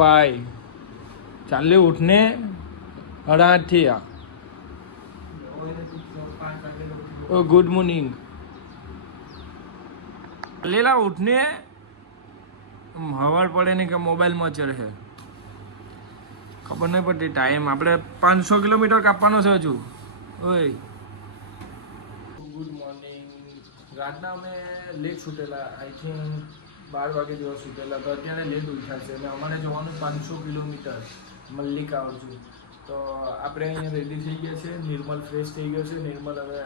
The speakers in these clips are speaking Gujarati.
ભાઈ ચાલે ઉઠને 8:30 થયા. ઓ ગુડ મોર્નિંગ. લેલા ઉઠને હવાર પડે ને કે મોબાઈલમાં ચડે. ખબર નહીં પડતી ટાઈમ. આપણે 500 કિલોમીટર કાપવાનો છે હજુ. ઓય ગુડ મોર્નિંગ. રાતના અમે લેટ છૂટેલા, આઈ થિંક 12 વાગે જેવા છૂટેલા, તો અત્યારે લેટ ઉઠ્યા છે અને અમારે જવાનું 500 કિલોમીટર મલ્લિકા અર્જુન. તો આપણે અહીંયા રેડી થઈ ગયા છે. નિર્મલ ફ્રેશ થઈ ગયો છે. નિર્મલ હવે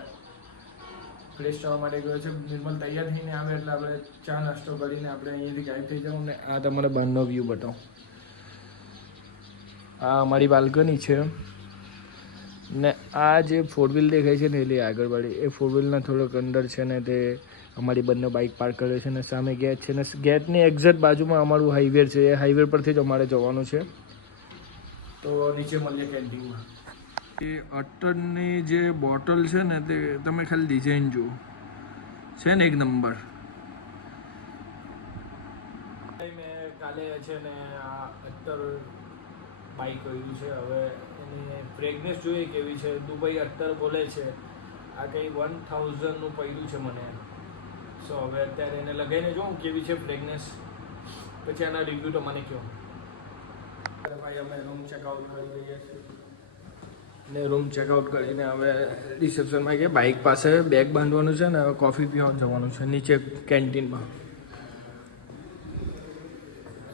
ફ્રેશ થવા માટે ગયો છે. નિર્મલ તૈયાર થઈને આવે એટલે આપણે ચા નાસ્તો કરીને આપણે અહીંયાથી ગાયબ થઈ જાઉં. ને આ તમારે બહારનો વ્યૂ બતાવું. આ અમારી બાલ્કની છે ને આ જે 4 વ્હીલ દેખાય છે ને એટલે આગળવાળી એ 4 વ્હીલના થોડોક અંદર છે ને તે અમારી બંને બાઇક પાર્ક કરે છે ને સામે ગેટ છે ને ગેટની એક્ઝેક્ટ બાજુમાં અમારું હાઈવે છે. એ હાઈવે પરથી જ અમારે જવાનું છે. તો નીચે મળીએ કેન્ટીનમાં. એ અટરની જે બોટલ છે ને તે તમે ખાલી ડિઝાઇન જુઓ, છે ને એક નંબર. મેં કાલે છે ને આ અટર બાઇક કર્યું છે. હવે એની ફ્રેગનેસ જોઈએ કેવી છે. દુબઈ અટર બોલે છે. આ કંઈ 1000નું પડ્યું છે મને. સો હવે અત્યારે એને લગાવીને જોઉં કેવી છે ફ્રેગનેસ, પછી આના રિવ્યૂ તો મને કહો. ભાઈ અમે રૂમ ચેકઆઉટ કરી દઈએ છીએ ને રૂમ ચેકઆઉટ કરીને હવે રિસેપ્શનમાં ગયા. બાઇક પાસે બેગ બાંધવાનું છે ને હવે કોફી પીવા જવાનું છે નીચે કેન્ટીનમાં.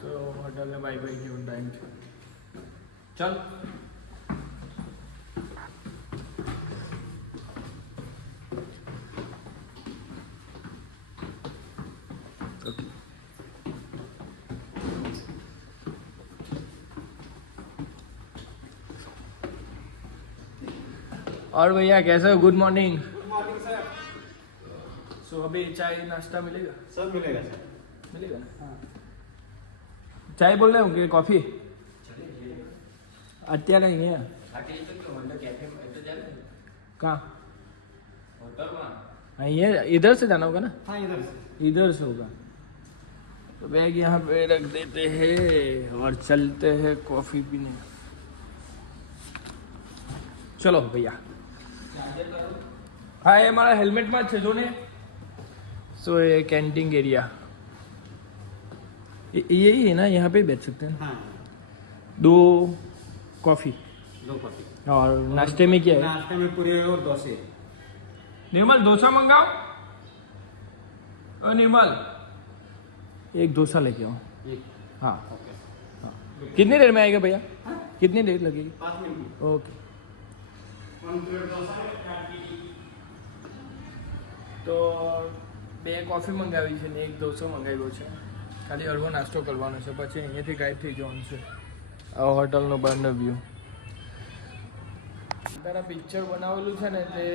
તો હોટલને બાય બાય જેવું ટાઈમ છે. ચાલ और भैया कैसे हो? Good morning. Good morning sir. So अभी चाय नाश्ता मिलेगा? सब मिलेगा सर. मिलेगा ना? हाँ. चाय बोल रहे हो कि कॉफी? અત્યારે અહીંયા कहाँ? અહીંયા इधर से जाना होगा ना? हाँ इधर से. इधर से होगा. तो बैग यहाँ पे रख देते हैं और चलते हैं कॉफी पीने. चलो भैया. हाँ ये हमारा हेलमेट में है जो ने. सो ये कैंटीन एरिया यही है ना, यहाँ पे बैठ सकते हैं. हाँ 2 कॉफ़ी 2 कॉफी. और नाश्ते में क्या है? नाश्ते में पूरी और डोसे. निर्मल डोसा मंगाओ. निर्मल एक डोसा लेके आओ. हाँ ओके. हाँ. कितनी देर में आएगा भैया? कितनी देर लगेगी? 5 मिनट. ओके. તો 2 કોફી મંગાવી છે ને 1 ડોસો મંગાવ્યો છે. ખાલી હળવો નાસ્તો કરવાનો છે, પછી અહીંયાથી ગાયબ થઈ જવાનું છે. આ હોટલનો બહારનો વ્યૂ. કાંતારા પિક્ચર બનાવેલું છે ને તે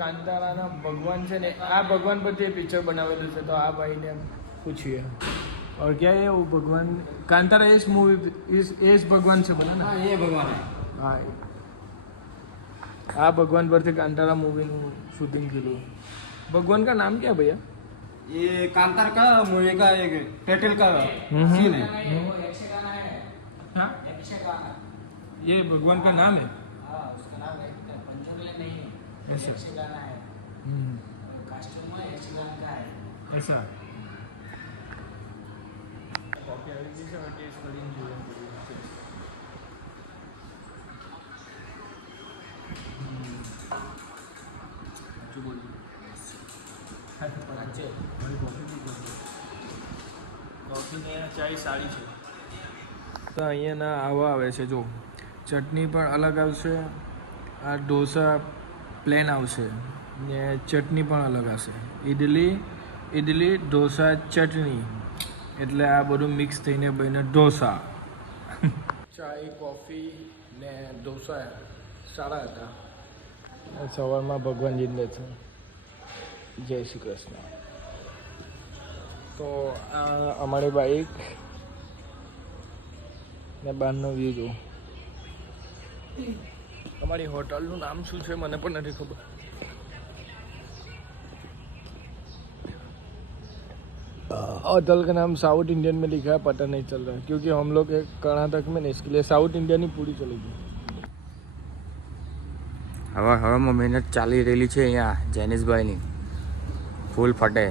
કાંતારાના ભગવાન છે ને આ ભગવાન પરથી એ પિક્ચર બનાવેલું છે. તો આ ભાઈને પૂછીએ और क्या है वो भगवान कांतारा इस मूवी इस भगवान से बना ना? हाँ ये भगवान है. हाँ આ ભગવાન પરથી કાંતારા મૂવીનું શૂટિંગ કરેલું. भगवान का नाम क्या है भैया? ये कांतार का मूवी का एक टाइटल का सीन है. हाँ ये भगवान का नाम है. उसका नाम है पंचोगले नहीं है. ऐसा यक्षगाना है. कास्ट्यूम में यक्षगान का है. ऐसा कॉफी આવી ગઈ છે. હવે ટેસ્ટ કરીને જોઈએ. કોફી ને ચાય સારી છે. તો અહીંયાના આવા આવે છે જો. ચટણી પણ અલગ આવશે. આ ઢોસા પ્લેન આવશે ને ચટણી પણ અલગ આવશે. ઇડલી ઢોસા ચટણી એટલે આ બધું મિક્સ થઈને બને ઢોસા. ચાય કોફી ને ઢોસા સારા હતા. સવારમાં ભગવાનજીને છે. જય શ્રી કૃષ્ણ. તો આ અમારી બાઈક ને બહારનો વ્યૂ જો. તમારી હોટલનું નામ શું છે મને પણ નથી ખબર. होटल का नाम साउथ इंडियन में लिखा है, पता नहीं चल रहा है क्योंकि हम लोग एक कर्नाटक में नहीं, इसके लिए साउथ इंडियन ही पूरी चलेगी. હવામાં મહેનત ચાલી રહેલી છે અહીંયા જેનિસભાઈની ફૂલ ફટે.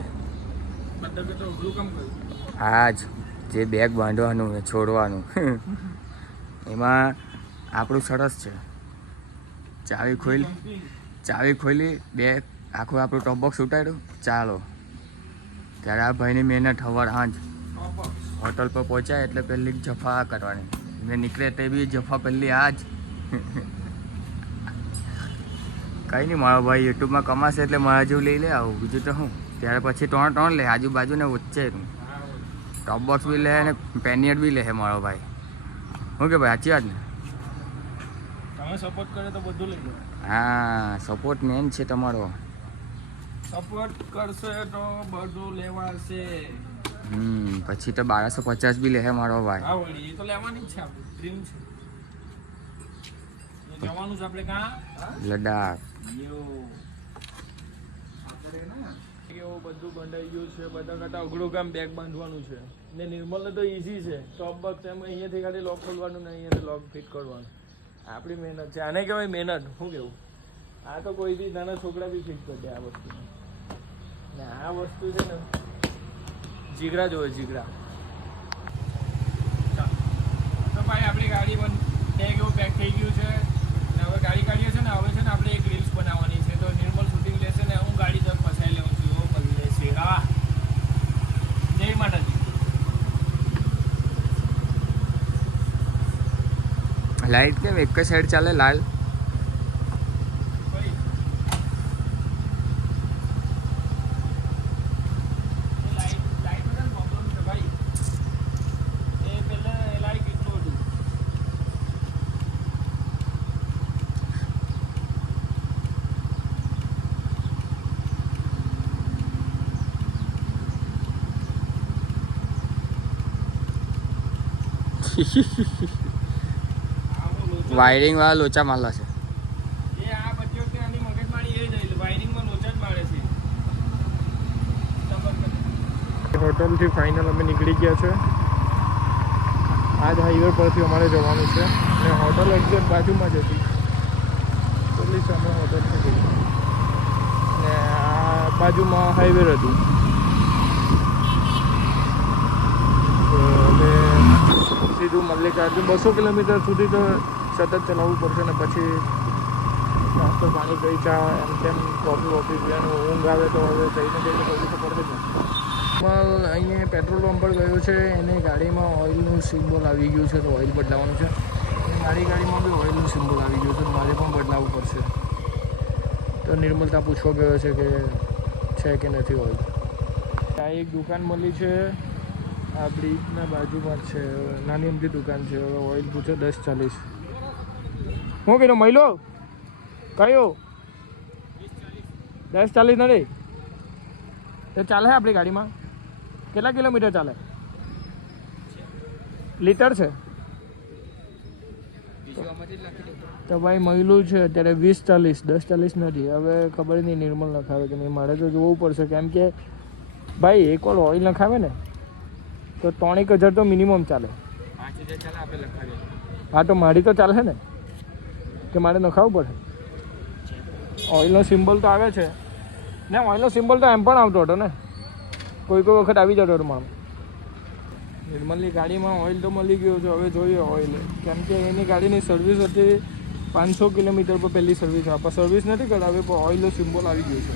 હા જ જે બેગ બાંધવાનું ને છોડવાનું એમાં આપણું સરસ છે. ચાવી ખોલી બેગ આખું આપણું ટોપ બોક્સ ઉતાર્યું, ચાલો. ત્યારે આ ભાઈની મહેનત હવાર હાંજ હોટલ પર પહોંચ્યા એટલે પહેલી જફા કરવાની ને નીકળે તે બી જફા પહેલી આ જ. કંઈ નહીં, મારો ભાઈ યુટ્યુબમાં કમાશે એટલે મારા જેવું લઈ લે આવું, બીજું તો શું. ત્યારે પછી ત્રણ લે આજુબાજુને વચ્ચે ટોપ બોક્સ બી લે ને પેનિયટ બી લે મારો ભાઈ. શું કે ભાઈ સાચી વાત ને? તમે સપોર્ટ કરે તો બધું લઈ લો. હા, સપોર્ટ મેન છે તમારો. સપોર્ટ કરશે તો બધું લેવાશે. પછી તો 1250 બી લે મારો ભાઈ. હા વળી, એ તો લેવાની જ છે, આપણું ડ્રીમ છે. જવાનું છે આપણે કાં? લદ્દાખ. એવું બધું બંધાઈ ગયું છે. બધા કરતા અઘરું કામ બેગ બાંધવાનું છે ને નિર્મલને તો ઈઝી છે. ટોપ બોક્સ એમ અહીંયાથી ખાલી લોક ખોલવાનું ને અહીંયાથી લોક ફિટ કરવાનું. આપણી મહેનત છે, આને કહેવાય મહેનત. શું કેવું? આ તો કોઈ બી નાના છોકરા બી ફિટ કરી દે આ વસ્તુ. ને આ વસ્તુ છે ને જીગરા જોવે, જીગરા. તો ભાઈ આપણી ગાડી પણ બેગ એવું પેક થઈ ગયું છે. હવે ગાડી કાઢીએ છે ને, હવે છે ને આપણે એક રીલ્સ બનાવવાની છે. તો નિર્મલ શૂટિંગ લેશે ને હું ગાડી તરફ ફસાઈ લઉં છું. એવો કરી લેશે. હા, જય માતાજી. લાઈટ કેમ એક જ સાઈડ ચાલે? લાલ વાયરિંગ વાળા લોચા મારલા છે. હોટલથી ફાઇનલ અમે નીકળી ગયા છે. આજ હાઈવે પરથી અમારે જવાનું છે અને હોટલ એક્ઝેક્ટ બાજુમાં જ હતી. એટલી સામે હોટલ છે ને આ બાજુમાં હાઈવે હતું. અમે સીધું મલ્લિકાર્જુન 200 કિલોમીટર સુધી તો સતત ચલાવવું પડશે ને પછી નાસ્તો પાણી કઈ ચા એમ તેમ કોફી વોફી પીવાનું. ઊંઘ આવે તો હવે કંઈને કંઈને કરવું તો પડશે જ. અહીંયા પેટ્રોલ પંપ પર ગયો છે. એની ગાડીમાં ઓઇલનું સિમ્બોલ આવી ગયું છે તો ઓઇલ બદલાવાનું છે. અને મારી ગાડીમાં બી ઓઇલનું સિમ્બોલ આવી ગયું છે તો મારે પણ બદલાવવું પડશે. તો નિર્મલતા પૂછવા ગયો છે કે છે કે નથી ઓઇલ. આ એક દુકાન મળી છે આ બ્રિજના બાજુમાં જ છે. નાની અમથી દુકાન છે. હવે ઓઇલ પૂછે 10.40. શું કીધું મહિલો? કયો 10.40 નથી તો ચાલે આપણી ગાડીમાં? કેટલા કિલોમીટર ચાલે? લીટર છે તો ભાઈ મહિલું છે અત્યારે 20.40, 10.40 નથી. હવે ખબર નહીં નિર્મલ નખાવે કે નહીં, મારે તો જોવું પડશે. કેમ કે ભાઈ એક વાર ઓઇલ નખાવે ને તો 3,000 તો મિનિમમ ચાલે. 5,000 ચાલે આપણે લખાવીએ. હા તો મારી તો ચાલે ને કે મારે નખાવવું પડે. ઓઇલનો સિમ્બોલ તો આવે છે ને, ઓઇલનો સિમ્બોલ તો એમ પણ આવતો હતો ને, કોઈ વખત આવી જતો હતો મામ. નિર્મલની ગાડીમાં ઓઇલ તો મળી ગયું છે. હવે જોઈએ ઓઇલ, કેમ કે એની ગાડીની સર્વિસ હતી 500 કિલોમીટર પર પહેલી સર્વિસ. આપણે સર્વિસ નથી કરાવી પણ ઓઇલનો સિમ્બોલ આવી ગયું છે.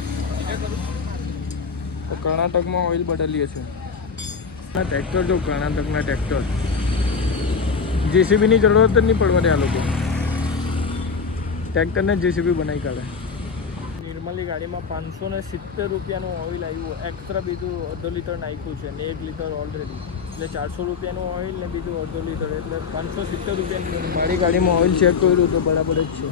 તો કર્ણાટકમાં ઓઇલ બદલીએ છીએ. ટ્રેક્ટર જો કર્ણાટકના ટ્રેક્ટર જેસીબીની જરૂરત જ નહીં પડવાની. આ લોકો ટ્રેક્ટરને જેસીબી બનાવી કાઢે. નિર્મલની ગાડીમાં 570 રૂપિયાનું ઓઇલ આવ્યું. એક્સ્ટ્રા બીજું 1/2 લીટર નાખ્યું છે ને 1 લીટર ઓલરેડી, એટલે 400 રૂપિયાનું ઓઇલ ને બીજું 1/2 લીટર, એટલે 570 રૂપિયાનું. મારી ગાડીમાં ઓઇલ ચેક કર્યું તો બરાબર જ છે.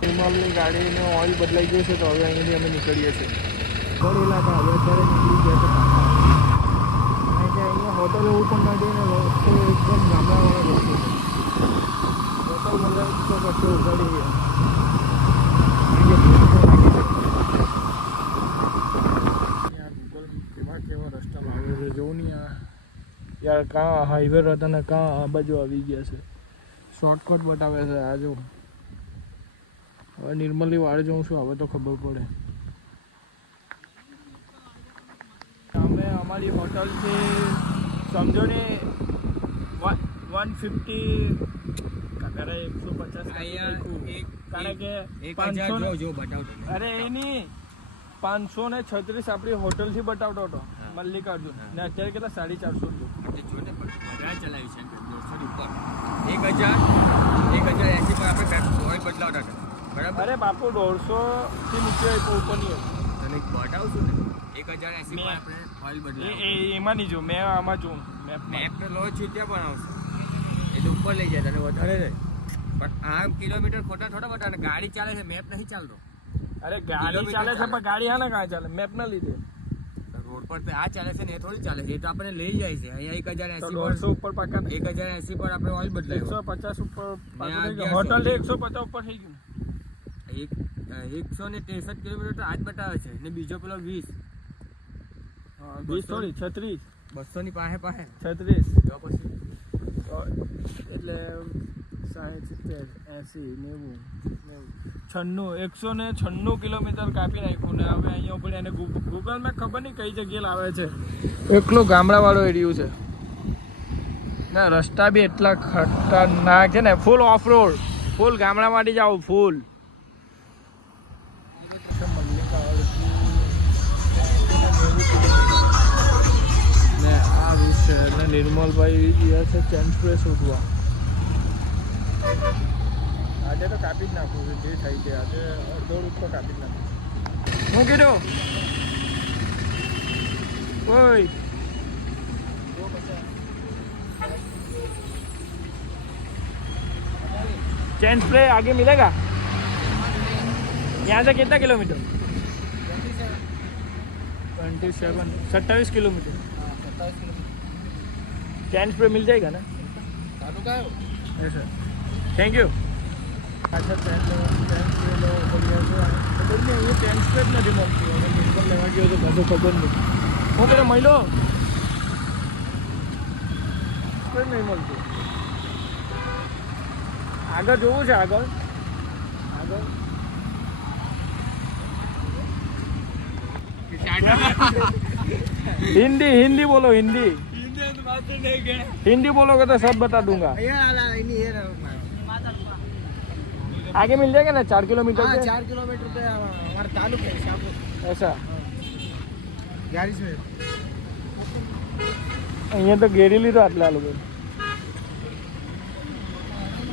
નિર્મલની ગાડીનું ઓઇલ બદલાઈ ગયું છે તો હવે અહીંયાથી અમે નીકળીએ છીએ. પડેલા હતા હવે અત્યારે નીકળી ગયા છે. કારણ કે અહીંયા હોટલ એવું પણ નથી ને, રસ્તો એકદમ ગામડાવાળો રસ્તો છે. હોટલ મળે તો પછી ઉગાડી ગયા. ગૂગલ યાર કાં હાઈવે હતા ને કાં આ બાજુ આવી ગયા છે શોર્ટકટ બતાવે છે આ જો હવે નિર્મલી વાળે જઉં છું હવે તો ખબર પડે અમે અમારી હોટલથી સમજો ને 150 કાકારે 150 કારણ કે 500 જો બતાવતો અરે એની 536 આપણી હોટલથી બતાવતો હતો મલ્લિકાર્જુન ને અત્યારે કેટલા 450 જો ને વધારે ચલાવી છે 150 ઉપર 1080 પર આપણે ઓઇલ બદલાવતા હતા બરાબર અરે બાપુ 150 થી નીચે ઉપર નહીં તને બતાવું છું ને 1080 પર આપણે ઓઇલ બદલાવ એમાં નહીં જો મેં આમાં જોઉં મેપ તો લો છું ત્યાં પણ આવશે એ તો ઉપર લઈ જાય તને વધારે રહે પણ આ કિલોમીટર ખોટા થોડા બતાવે ગાડી ચાલે છે મેપ નહીં ચાલતો અરે ગાડી ચાલે છે પણ ગાડી હા ને કાં ચાલે મેપ ના લીધે રોડ પર તો આ ચાલે છે ને એ થોડી ચાલે છે એ તો આપણે લઈ જાય છે અહીંયા 1080 150 ઉપર પાકા 1080 પર આપણે ઓઇલ બદલાવ્યો 150 ઉપર હોટલ 150 ઉપર થઈ ગયું 163 કિલોમીટર તો આજ બતાવે છે ને બીજો પેલો 20 થોડી 36 200 ની પાસે 36 તો પછી એટલે 70 80 90 196 કિલોમીટર કાપી નાખ્યું ને હવે અહીંયા ઉપર એને ગૂગલ મેં ખબર નહીં કઈ જગ્યાએ લાવે છે એકલો ગામડાવાળો એરિયું છે ના રસ્તા બી એટલા ખતરનાક છે ને ફૂલ ઓફ રોડ ફૂલ ગામડામાંથી જાઓ ફૂલ ને આ રૂટ છે એટલે નિર્મલભાઈ ગયા છે ચેન્જ શોધવા આજે તો કાપી જ નાખું છું જે થઈ છે આજે અડધો રૂટ તો કાપી જ નાખું હું કીધું ઓય चैन स्प्रे आगे मिलेगा यहाँ से कितना किलोमीटर 27 किलोमीटर चैन स्प्रे मिल जाएगा ना ऐसा थैंक यू अच्छा चैन स्प्रे लो खबर नहीं ये चैन स्प्रे જ નથી મળતું હવે બિલકુલ લેવા ગયો તો બધું ખબર નહીં હું પેલો મહિલો સ્પ્રે નહીં મળતું આગળ જોવું છે આગળ हिंदी बोलो हिंदी बोलोगे तो सब बता दूंगा आगे मिल जाएगा ना 4 किलोमीटर 4 किलोमीटर पे हमारा तालुक है शाहपुर ऐसा गाड़ी से અહીંયા તો ઘેરી લીધો આટલા લોકો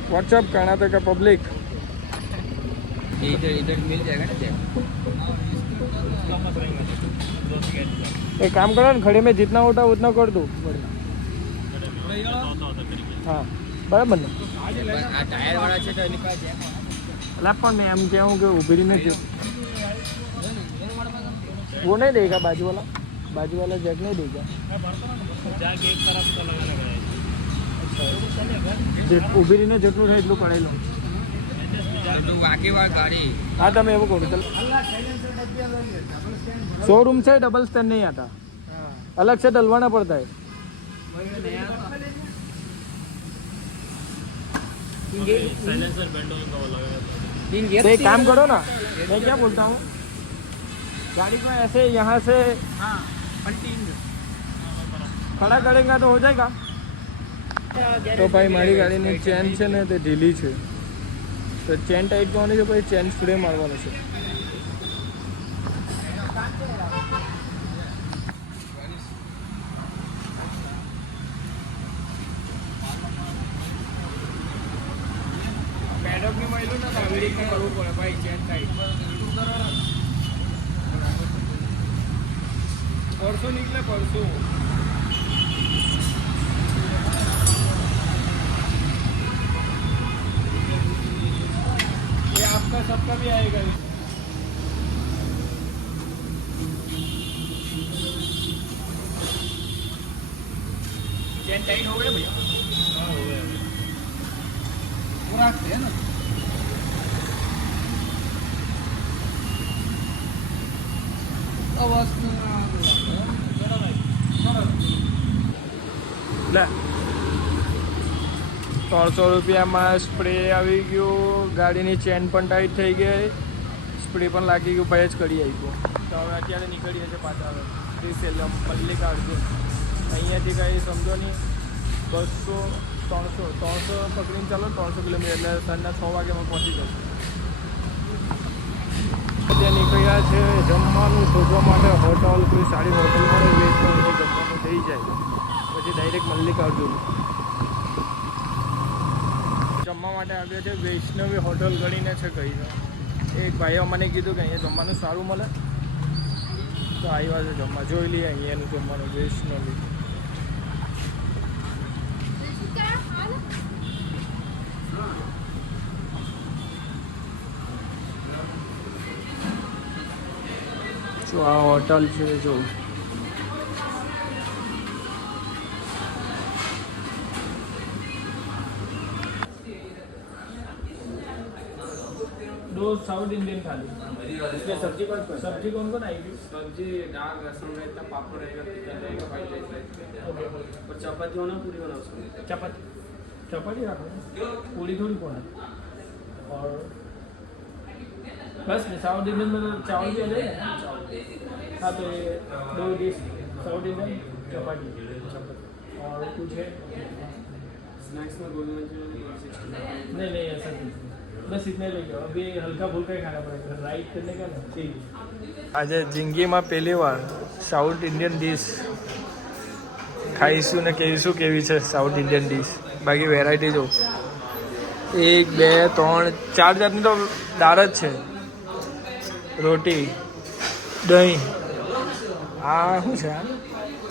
व्हाट्सअप कर्नाटक का पब्लिक इधर मिल जाएगा ना चेक एक काम करो ना खड़े में जितना होता उतना कर दो हाँ बराबर ने આ ટાયર વાળા છે તો એની પાસે अला पर मैं एम कहूँ कि ऊबरी में वो नहीं देगा बाजू वाला जैक नहीं देगा जाके एक तरफ तो लगाना पड़ेगा ઊભી રહીને જેટલું થાય એટલું કરેલો તું વાકી વાર ગાડી હા તમે એવું કહો ચાલો शोरूम से डबल स्टैंड नहीं आता अलग से डलवाना पड़ता है तो एक काम करो ना मैं क्या बोलता हूँ गाड़ी को ऐसे यहाँ से खड़ा करेंगे तो हो जाएगा तो भाई મારી ગાડીની ચેન છે ને તે ઢીલી છે તો ચેન ટાઈટ કરવાની છે પછી ચેન સ્પ્રે મારવાનો છે પેડકની મહિલું ને આવી રીતના કરવું પડે ભાઈ ચેન ટાઈટ પરસો નીકળે પરસો आपका सबका भी आएगा चेन टाइट हो गया भैया हाँ हो गया पूरा है ना લે 300 રૂપિયામાં સ્પ્રે આવી ગયો, ગાડીની ચેન પણ ટાઈટ થઈ ગઈ, સ્પ્રે પણ લાગી ગયું, ભાઈ જ કરી આપ્યો. તો હવે અત્યારે નીકળીએ છીએ પાછા હવે શ્રીશૈલમ મલ્લિકાર્જુન. અહીંયાથી કંઈ સમજો નહીં, 200 300 પકડીને ચાલો 300 કિલોમીટર એટલે સાંજના 6 વાગ્યામાં પહોંચી જશે. ત્યાં નીકળ્યા છે જમવાનું શોધવા માટે. હોટલ કોઈ સારી હોટલ મળે વેચવાનું જમવાનું થઈ જાય પછી ડાયરેક્ટ મલ્લિકાર્જુન જમવા માટે આવ્યા છે. વૈષ્ણવી હોટલ ગણીને છે કહી એક ભાઈએ મને કીધું કે અહીંયા જમવાનું સારું મળે તો આવ્યા છે જમવા. જોઈ લઈએ અહીંયાનું જમવાનું. વૈષ્ણવી જો આ હોટલ છે. જો दो साउथ इंडियन थाली इसमें सब्जी कौन कौन आएगी? सब्जी दाल लहसुन रायता पापड़ रहेगा चिकन रहेगा फ्राइड राइस रहेगा और चपाती होना पूरी होना उसमें चपाती रखो, पूरी थोड़ी कौन है. और बस साउथ इंडियन में तो चावल भी आ जाएगा. हाँ तो ये 2 डिश साउथ इंडियन चपाती और कुछ है स्नैक्स में गोभी मंचूरियन नहीं ऐसा कुछ नहीं. बस इतने ले जाओ. अभी हल्का फुल्का ही खाना पड़ेगा राइड करने का ना. ठीक. આજે જિંદગીમાં પહેલી વાર સાઉથ ઇન્ડિયન ડીશ ખાઈશું ને કહીશું કેવી છે સાઉથ ઇન્ડિયન ડીશ. બાકી વેરાયટી જો 1 2 3 4 જાતની તો દાળ જ છે. રોટી, દહીં, આ શું છે?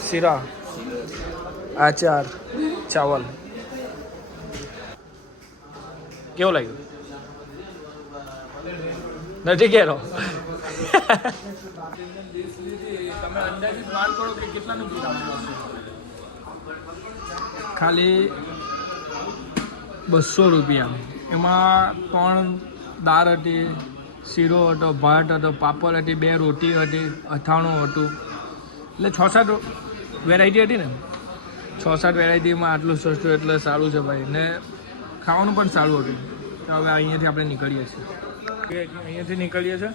શીરા, આચાર, ચાવલ. કેવો લાગ્યો? નથી કહેલો. તમે અંદાજિત વાત કરો કે કેટલાનું બિલ આવતું હશે? ખાલી 200 રૂપિયા. એમાં 3 દાળ હતી, શીરો હતો, ભાત હતો, પાપડ હતી, 2 રોટી હતી, અથાણું હતું. એટલે 6-7 વેરાયટી હતી ને. 6-7 વેરાયટીમાં આટલું સસ્તું એટલે સારું છે ભાઈ. ને ખાવાનું પણ સારું હતું. તો હવે અહીંયાથી આપણે નીકળીએ છીએ. અહીંયાથી નીકળીએ છીએ.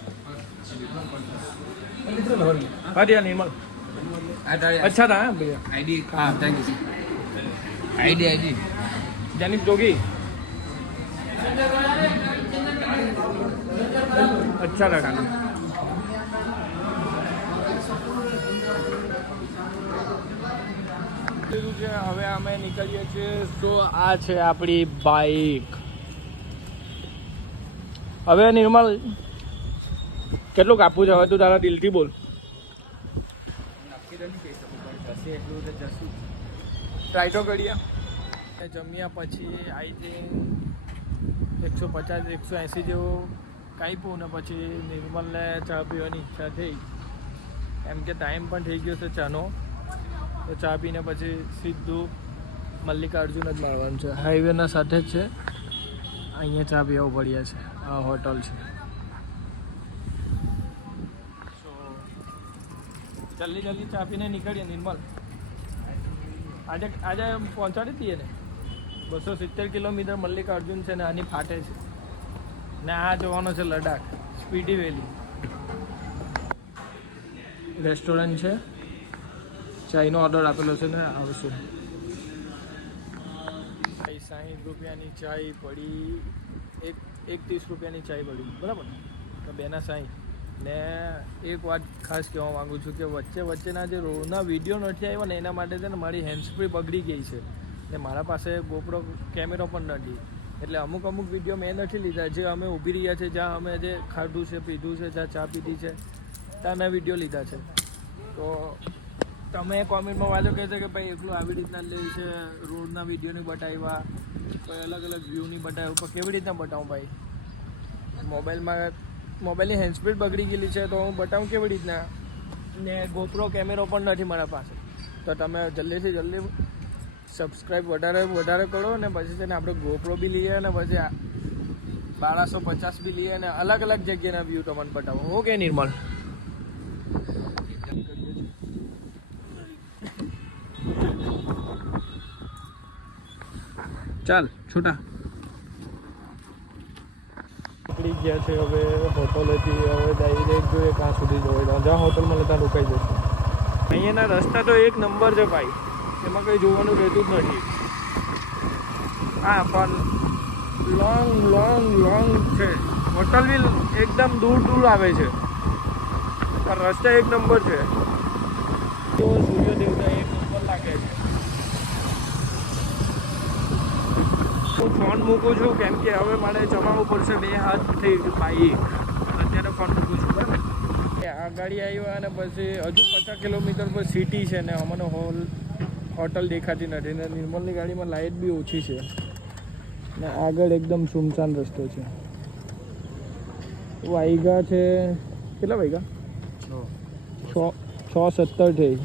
હા નિર્મલ अच्छा था भैया. आईडी हाँ थैंक यू आईडी जैनिक जोगी अच्छा था खाना. હવે અમે નીકળીએ છીએ. તો આ છે આપણી બાઈક. હવે નિર્મલ કેટલું કાપવું છે? હવે તું તારા દિલથી બોલ. ટ્રાય તો કરીએ. જમ્યા પછી આઈ થિંક 150 180 જેવું કાપ્યું ને પછી નિર્મલને ચા પીવાની ઈચ્છા થઈ. એમ કે ટાઈમ પણ થઈ ગયો છે ચાનો. તો ચા પીને પછી સીધું મલ્લિકાર્જુન જ મળવાનું છે. હાઈવેના સાથે જ છે. અહીંયા ચા પીવા પડ્યા છે. આ હોટલ છે. જલ્દી ચા પીને નીકળીએ. નિર્મલ આજે પહોંચાડી દઈએ ને. 270 કિલોમીટર મલ્લિકાર્જુન છે ને આની ફાટે છે. ને આ જોવાનો છે લડાખ સ્પીડી વેલી. રેસ્ટોરન્ટ છે. ચાયનો ઓર્ડર આપેલો છે ને આવશે. 60 રૂપિયાની ચાય પડી. એક 30 રૂપિયાની ચાય પડી બરાબર ને. તો 2 ના 60. ને એક વાત ખાસ કહેવા માગું છું કે વચ્ચેના જે રોડના વિડીયો નથી આવ્યા ને એના માટે છે ને મારી હેન્ડ ફ્રી બગડી ગઈ છે. ને મારા પાસે ગોપ્રો કેમેરો પણ નથી. એટલે અમુક વિડીયો મેં નથી લીધા. જે અમે ઊભી રહ્યા છે, જ્યાં અમે જે ખાધું છે, પીધું છે, જ્યાં ચા પીધી છે, ત્યાં મેં વિડીયો લીધા છે. તો તમે કોમેન્ટમાં વાંચો કહે છે કે ભાઈ એટલું આવી રીતના લે છે, રોડના વિડીયો નહીં બતાવ્યા, કોઈ અલગ વ્યૂ નહીં બતાવ્યું. પણ કેવી રીતના બતાવું ભાઈ? મોબાઈલની હેન્ડ સ્પીડ બગડી ગયેલી છે તો હું બતાવું કેવી રીતના? ને ગોપ્રો કેમેરો પણ નથી મારા પાસે. તો તમે જલ્દીથી જલ્દી સબસ્ક્રાઈબ વધારે કરો ને પછી છે ને આપણે ગોપ્રો બી લઈએ અને પછી 1250 બી લઈએ અને અલગ જગ્યાના વ્યૂ તમને બતાવો. ઓકે નિર્મલ. ચાલ છૂટા નીકળી ગયા છે હવે હોટલેથી. હવે ડાયરેક્ટ જોઈએ ક્યાં સુધી જવાય. જ્યાં હોટલ મળે ત્યાં રોકાઈ જશે. અહીંયાના રસ્તા તો એક નંબર છે ભાઈ, એમાં કંઈ જોવાનું રહેતું જ નથી. હા પણ લોંગ છે. હોટલ બી એકદમ દૂર આવે છે, પણ રસ્તા એક નંબર છે. તો સૂર્ય દેવતા એક નંબર લાગે છે. હું ફોન મૂકું છું કેમ કે હવે મારે જમાવવું પડશે 2 હાથથી બાઈક. અત્યારે ફોન મૂકું છું બરાબર. આ ગાડી આવ્યા અને પછી હજુ 50 કિલોમીટર પર સિટી છે ને અમને હોટલ દેખાતી નથી ને નિર્મલની ગાડીમાં લાઇટ બી ઓછી છે ને આગળ એકદમ સુમસાન રસ્તો છે. વાગ્યા છે કેટલા વાગ્યા? 6:17 થઈ.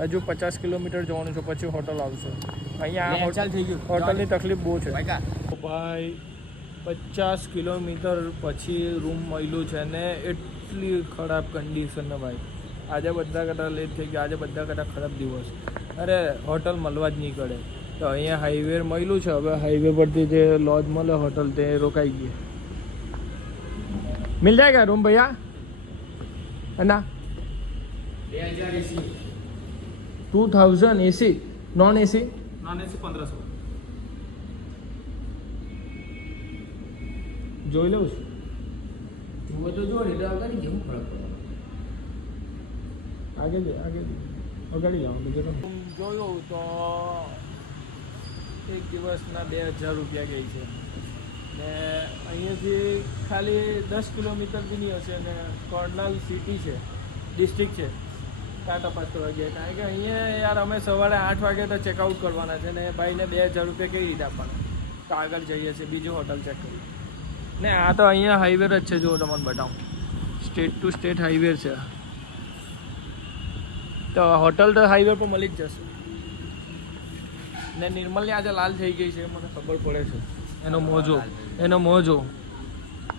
હજુ 50 કિલોમીટર જવાનું છે પછી હોટલ આવશે. અહીંયા હોટલની તકલીફ બહુ છે ભાઈ. 50 કિલોમીટર પછી રૂમ મળ્યું છે ને એટલી ખરાબ કન્ડિશન ને ભાઈ. આજે બધા કરતાં લેટ થઈ ગયા. આજે બધા કરતાં ખરાબ દિવસ. અરે હોટલ મળવા જ નહીં કરે તો અહીંયા હાઈવે મળ્યું છે. હવે હાઈવે પરથી જે લોજ મળે હોટલ તે રોકાઈ ગઈ. મિલ જાયગા રૂમ ભૈયા? ના 2000 એસી નॉन एसी 1500 જોઈ લઉં છું. જુઓ તો જો એટલે આગળ જેવું ફરક પડે. આગળ અગાડી જાઓ બીજું તો જોયું તો એક દિવસના 2000 રૂપિયા ગઈ છે ને અહીંયાથી ખાલી 10 કિલોમીટર બી નહીં હશે ને કર્નાલ સિટી છે, ડિસ્ટ્રિક્ટ છે. ત્યાં તપાસ કરવા ગયા કારણ કે અહીંયા યાર અમે સવારે 8 વાગે તો ચેકઆઉટ કરવાના છે ને ભાઈને 2000 રૂપિયા કેવી રીતે આપવાના? તો આગળ જઈએ છીએ બીજું હોટલ ચેક કરીએ ને. આ તો અહીંયા હાઈવે જ છે, જો તમને બતાવું. સ્ટેટ ટુ સ્ટેટ હાઈવે છે તો હોટલ તો હાઈવે પર મળી જ જશે. ને નિર્મલની આજે લાલ થઈ ગઈ છે મને ખબર પડે છે. એનો મોજો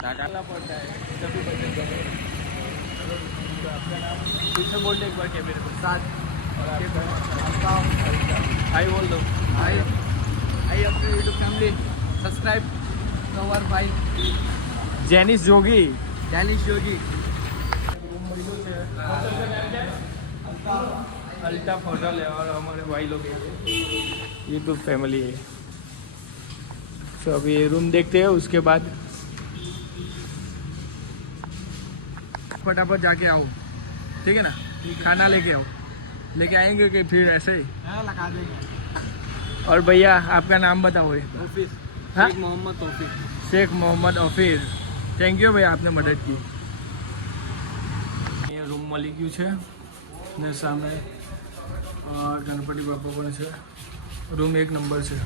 टाटा पड़ता है तभी बचत करेगा. पीछे बोल दे एक बार कैमरे में साथ हाई बोल दो. हाई अपने यूट्यूब फैमिली सब्सक्राइब कवर भाई जेनिस जोगी. अल्ताफ होटल है और हमारे भाई लोग यूट्यूब फैमिली है. तो अभी ये रूम देखते हैं उसके बाद फटाफट जाके आओ ठीक है ना. खाना लेके आओ. लेके आएंगे कि फिर ऐसे ही लगा देंगे. और भैया आपका नाम बताओ. ऑफिस हाँ? Sheikh Mohammad Taufiq. Sheikh Mohammad office. Thank you भैया आपने मदद की. ये रूम મળી ગયું છે ને સામે ગણપતિ બાપા પણ છે. રૂમ એક નંબર છે.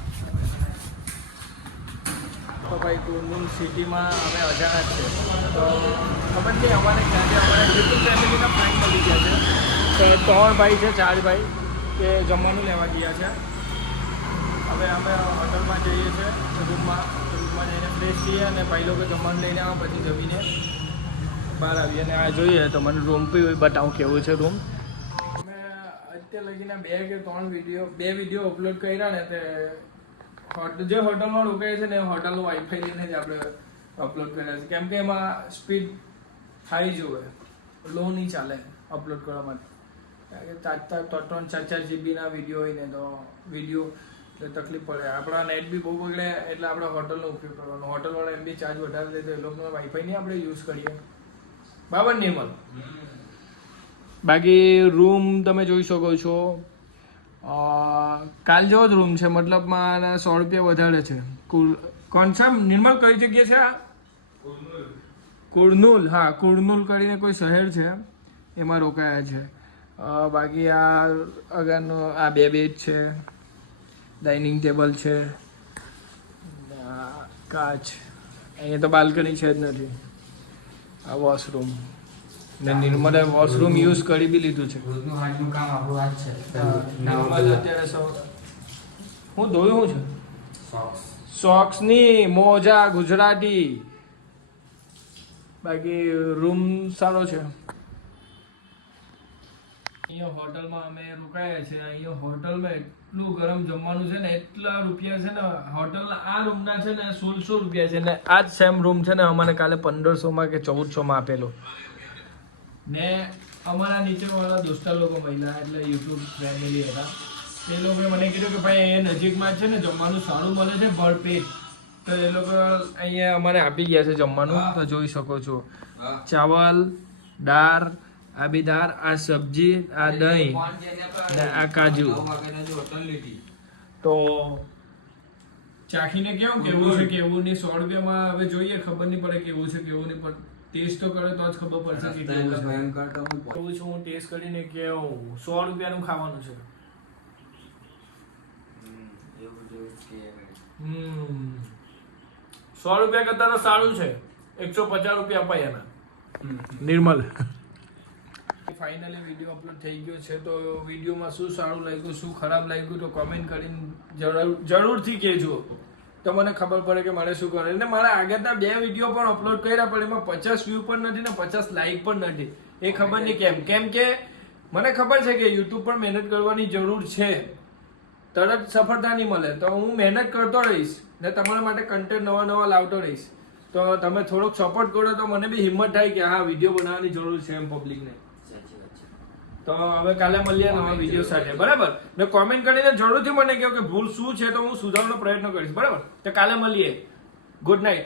તો ભાઈ કુર્નૂલ સિટીમાં અમે અજાણા જ છે તો ખબર નહીં અમારે ક્યાંથી અમારા યુટ્યુબ ફેમિલીના ફ્રેન્ડ મળી ગયા છે. તો 3 ભાઈ છે 4 ભાઈ કે જમવાનું લેવા ગયા છે. હવે અમે હોટલમાં જઈએ છીએ રૂમમાં જઈને ફ્રેશ થઈએ અને ભાઈ લોકો જમવાનું લઈને આવે પછી જમીને બહાર આવીએ અને આ જોઈએ તો મને રૂમ બી બતાવું કેવું છે રૂમ. અમે અત્યારે લગીને 2 કે 3 વિડીયો અપલોડ કર્યા ને તે જે હોટલમાં રોકાય છે ને એ હોટલનો વાઈફાઈ લઈને જ આપણે અપલોડ કર્યા છે કેમ કે એમાં સ્પીડ હાઈ જોવે, લો નહીં ચાલે અપલોડ કરવા માટે. કારણ કે 3-4 જીબીના વિડીયો હોય ને તો વિડીયો તકલીફ પડે. આપણા નેટ બી બહુ બગડે એટલે આપણે હોટલનો ઉપયોગ કરવાનો. હોટલવાળા એમ બી ચાર્જ વધારે દે તો એ લોકોનો વાઈફાઈ નહીં આપણે યુઝ કરીએ. બરાબર નિર્મલ? બાકી રૂમ તમે જોઈ શકો છો કાલ જેવો જ રૂમ છે મતલબમાં 100 રૂપિયા વધારે છે. કોણ સા નિર્મલ કઈ જગ્યા છે આ? કુર્નૂલ. હા કુર્નૂલ કરીને કોઈ શહેર છે એમાં રોકાયા છે. બાકી આ આગળનો આ 2 બેડ છે, ડાઇનિંગ ટેબલ છે, કાચ. અહીંયા તો બાલ્કની છે જ નથી. આ વોશરૂમ ને નિર્મલે વોશરૂમ યુઝ કરી બી લીધું છે. રોજનું હાથનું કામ આપણું આ જ છે. અત્યારે હું ધોયું છે સોક્સની મોજા ગુજરાતી. બાકી રૂમ સારો છે. અહીંયા હોટલમાં અમે રોકાયા છે. અહીંયા હોટલમાં એટલું ગરમ જમવાનું છે ને, એટલા રૂપિયા છે ને. હોટલના આ રૂમના છે ને 1600 રૂપિયા છે ને આ જ સેમ રૂમ છે ને અમને કાલે 1500માં કે 1400માં આપેલો. ને અમારા નીચેવાળા દોસ્તાર લોકો મહિલા એટલે યુટ્યુબ ફેમિલી હતા, એ લોકોએ મને કીધું કે ભાઈ અહીંયા નજીકમાં છે ને જમવાનું સારું મળે છે ભરપેટ, તો એ લોકો અહીંયા અમારે આપી ગયા છે જમવાનું. તો જોઈ શકો છો ચાવલ, દાળ, આ બી દાળ, આ સબ્જી, આ દહીં ને આ કાજુ. તો ચાખીને કેવું કેવું છે કેવું નહીં, 100 રૂપિયામાં હવે જોઈએ, ખબર નહીં પડે કેવું છે કેવું નહીં, પણ ટેસ્ટ તો કરે તો જ ખબર પડશે કે કેવું છે. કેવું છે હું ટેસ્ટ કરીને કેવું. 100 રૂપિયાનું ખાવાનું છે. 100 રૂપિયા કરતા તો સારું છે. 150 રૂપિયા અપાય એના. નિર્મલ ફાઇનલી વિડીયો અપલોડ થઈ ગયો છે. તો વિડીયોમાં શું સારું લાગ્યું શું ખરાબ લાગ્યું તો કોમેન્ટ કરીને જરૂરથી કહેજો, તો મને ખબર પડે કે મારે શું કરે. અને મારા આગળના 2 વિડીયો પણ અપલોડ કર્યા પણ એમાં 50 વ્યૂ પણ નથી ને 50 લાઈક પણ નથી. એ ખબર નહીં કેમ કે મને ખબર છે કે યુટ્યુબ પર મહેનત કરવાની જરૂર છે, તરત સફળતા નહીં મળે. તો હું મહેનત કરતો રહીશ ને તમારા માટે કન્ટેન્ટ નવા લાવતો રહીશ. તો તમે થોડોક સપોર્ટ કરો તો મને બી હિંમત થાય કે હા વિડીયો બનાવવાની જરૂર છે એમ પબ્લિકને. તો હવે કાલે મળીએ નવા વિડીયો સાથે, બરાબર? ને કોમેન્ટ કરીને જરૂરથી મને કહો કે ભૂલ શું છે, તો હું સુધારવાનો પ્રયત્ન કરીશ, બરાબર? તો કાલે મળીએ. Good night.